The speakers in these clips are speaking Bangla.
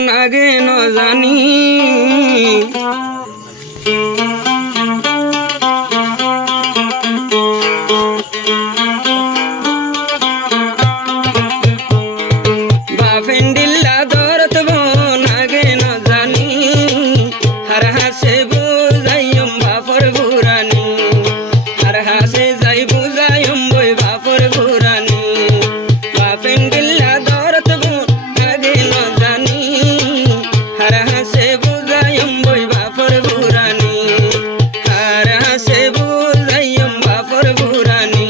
নাগে ন জানি বাফেন্ডিল্লা দরত নাগে ন জানি হার হাসে বুঝাইম বাফর ঘুরানি হার হাসে যাই বুঝাইম বই বাফর ঘুরানি বাফেন্ডিল্লা দরত নাগে ন জানি হার হাসে বুঝাইম বই বাফর ঘুরানি হার হাসে বুঝাইম বাফর ঘুরানি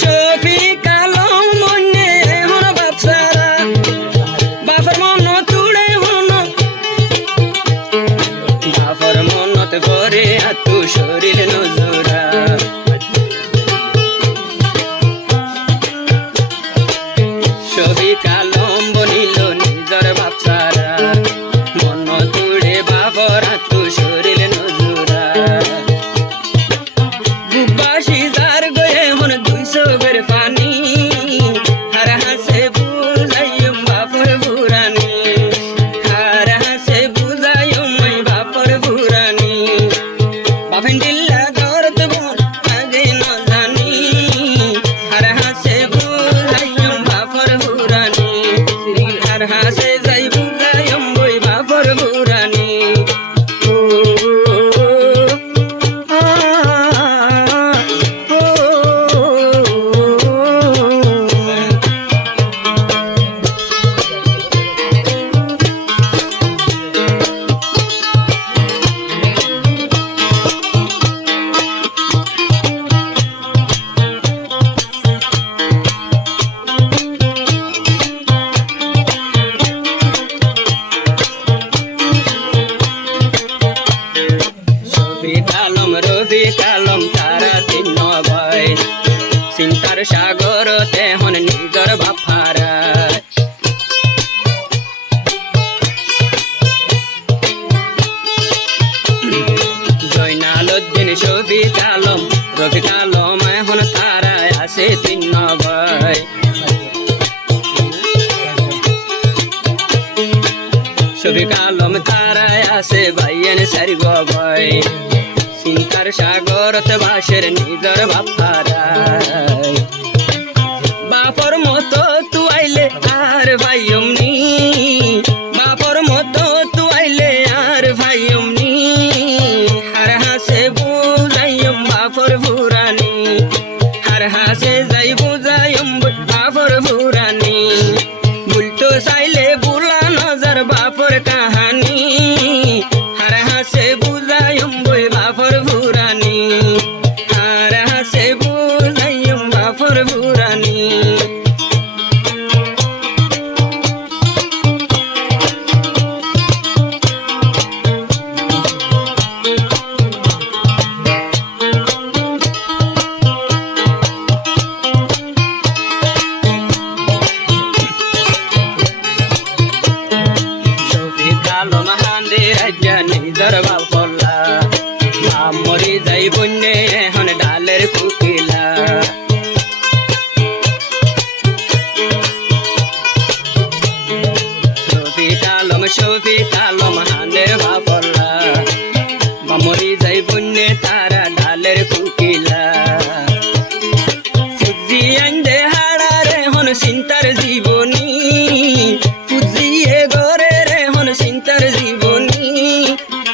শফিক আলম মনে হন বাপসারা বাফর মন তুড়ে হন বাফর মনত করে আতু শরীর নজরা শফিক আলম বনিল নিজর বাপসারা মন তুড়ে বাফর আতু শরীর নজরা বুবাসি যার গয়ে হন 200 বের পানি হার হাসে বুঝাইম বাপর ঘুরানি হার হাসে বুঝাইম বাপর ঘুরানি বাফেন্ডিল্লা দরদ বোন আগে ন জানি হার হাসে বুঝাইম বাপর ঘুরানি হার হাসে যাই বুঝাইম বই বাপর ঘুরানি রফিক আলম তারা তিন ভাই চিন্তার সাগর তেহন নিজর বাফারা জয়নালউদ্দিন শফিক আলম রফিক আলম এখন তারা আছে তিন ভাই শফিক আলম তারা আছে ভাইয়েন সারি ভাই চিন্তার সাগরত বাসের নিজর বাপারাই বাপর মতো তু আইলে আর ভাইয়মনি বাপর মতো তু আইলে আর ভাইয়মনি হার হাসে বুঝাইম বাপর ঘুরানি হার হাসে যাই বুঝাইম বাপর ঘুরানি ভুলতো চাইলে বুলা নজর বাপর কাহানি হার হাসে বুঝাইম বই বাপর ঘুরানি হার হাসে বুঝাইম বাপর ঘুরানি শফিক আলম হান্দে রাজ্যা নিজর বাপলা মরি যাই বন্যে এখন ডালের কুকিলা শফিক আলম হান্দের বাপলা মরি যাই বন্যে তারা ডালের কুকিলা ফুজি আইন্দে হাড়ারে হন চিন্তার জীবনী ফুজিয়ে গরে রে হন চিন্তার জীবনী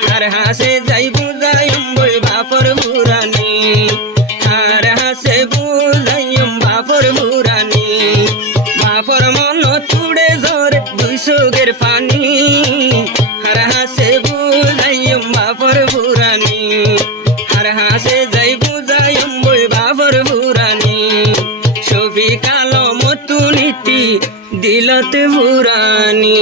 হার হাসে যাই বুঝাইম বই বাপর ঘুরানি হার হাসে বুঝাইম বাপর ঘুরানি বাপর মন তুড়ে জরে 200 গের পানি হার হাসে বুঝাইম বাপর ঘুরানি হার হাসে যাই বুঝাইম বই বাপর ঘুরানি শফিক আলম তু নীতি দিলত ঘুরানি।